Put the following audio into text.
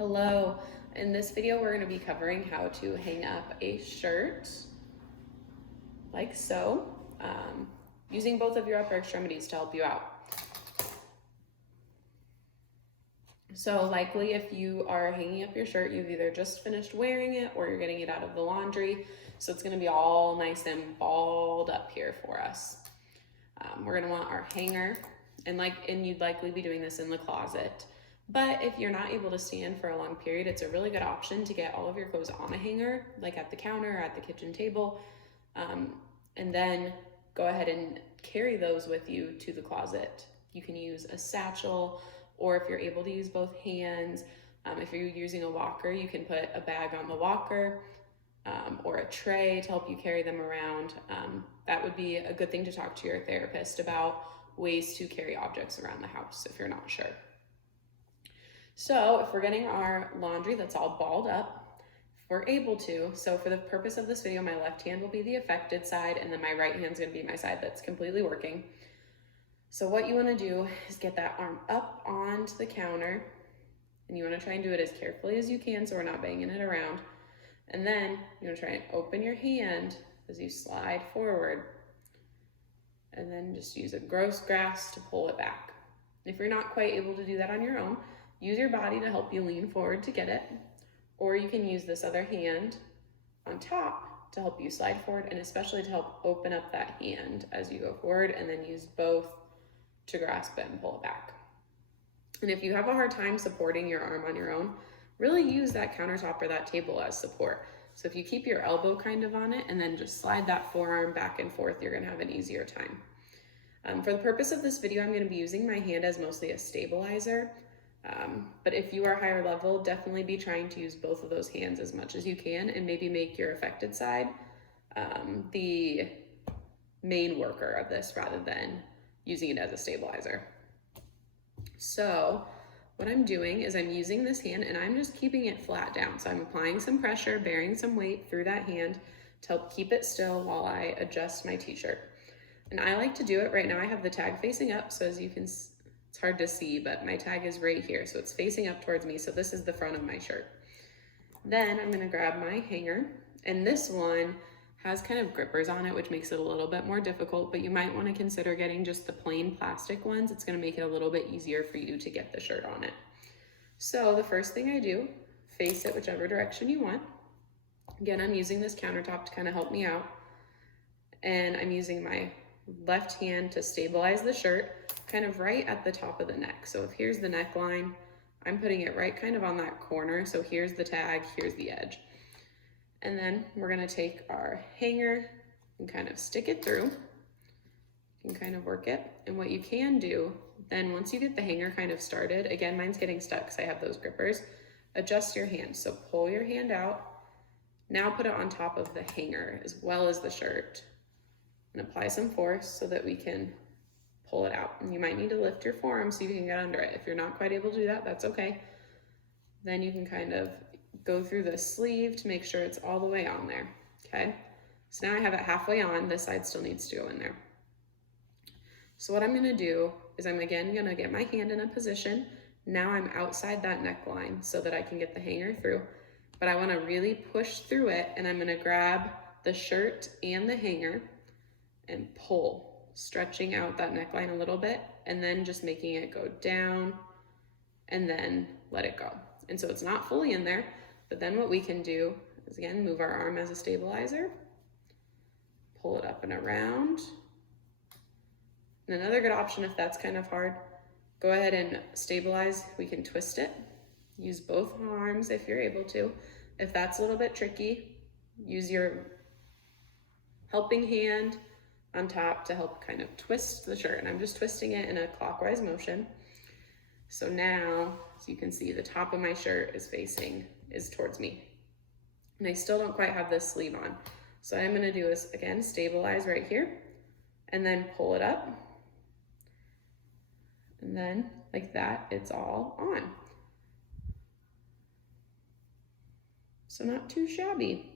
Hello, in this video we're going to be covering how to hang up a shirt like so, using both of your upper extremities to help you out. So likely if you are hanging up your shirt, you've either just finished wearing it or you're getting it out of the laundry, so it's going to be all nice and balled up here for us. We're going to want our hanger, and you'd likely be doing this in the closet. But if you're not able to stand for a long period, it's a really good option to get all of your clothes on a hanger, like at the counter or at the kitchen table, and then go ahead and carry those with you to the closet. You can use a satchel, or if you're able to use both hands, if you're using a walker, you can put a bag on the walker or a tray to help you carry them around. That would be a good thing to talk to your therapist about, ways to carry objects around the house if you're not sure. So if we're getting our laundry that's all balled up, if we're able to, so for the purpose of this video, my left hand will be the affected side, and then my right hand's gonna be my side that's completely working. So what you wanna do is get that arm up onto the counter, and you wanna try and do it as carefully as you can so we're not banging it around. And then you wanna try and open your hand as you slide forward, and then just use a gross grasp to pull it back. If you're not quite able to do that on your own, use your body to help you lean forward to get it, or you can use this other hand on top to help you slide forward, and especially to help open up that hand as you go forward, and then use both to grasp it and pull it back. And if you have a hard time supporting your arm on your own, really use that countertop or that table as support. So if you keep your elbow kind of on it and then just slide that forearm back and forth, you're gonna have an easier time. For the purpose of this video, I'm gonna be using my hand as mostly a stabilizer. But if you are higher level, definitely be trying to use both of those hands as much as you can, and maybe make your affected side the main worker of this rather than using it as a stabilizer. So what I'm doing is I'm using this hand and I'm just keeping it flat down. So I'm applying some pressure, bearing some weight through that hand to help keep it still while I adjust my t-shirt. And I like to do it right now. I have the tag facing up, so as you can see, it's hard to see, but my tag is right here, so it's facing up towards me, so this is the front of my shirt. Then I'm gonna grab my hanger, and this one has kind of grippers on it, which makes it a little bit more difficult, but you might wanna consider getting just the plain plastic ones. It's gonna make it a little bit easier for you to get the shirt on it. So the first thing I do, face it whichever direction you want. Again, I'm using this countertop to kind of help me out, and I'm using my left hand to stabilize the shirt kind of right at the top of the neck. So if here's the neckline, I'm putting it right kind of on that corner. So here's the tag, here's the edge. And then we're gonna take our hanger and kind of stick it through. You can kind of work it. And what you can do, then once you get the hanger kind of started, again, mine's getting stuck because I have those grippers, adjust your hand. So pull your hand out, now put it on top of the hanger as well as the shirt, and apply some force so that we can pull it out. And you might need to lift your forearm so you can get under it. If you're not quite able to do that, that's okay. Then you can kind of go through the sleeve to make sure it's all the way on there, okay? So now I have it halfway on, this side still needs to go in there. So what I'm gonna do is I'm again gonna get my hand in a position. Now I'm outside that neckline so that I can get the hanger through, but I wanna really push through it, and I'm gonna grab the shirt and the hanger and pull, stretching out that neckline a little bit, and then just making it go down and then let it go. And so it's not fully in there, but then what we can do is again, move our arm as a stabilizer, pull it up and around. And another good option, if that's kind of hard, go ahead and stabilize. We can twist it, use both arms if you're able to. If that's a little bit tricky, use your helping hand on top to help kind of twist the shirt. And I'm just twisting it in a clockwise motion. So now, as you can see, the top of my shirt is towards me. And I still don't quite have this sleeve on. So what I'm gonna do is, again, stabilize right here, and then pull it up. And then, like that, it's all on. So not too shabby.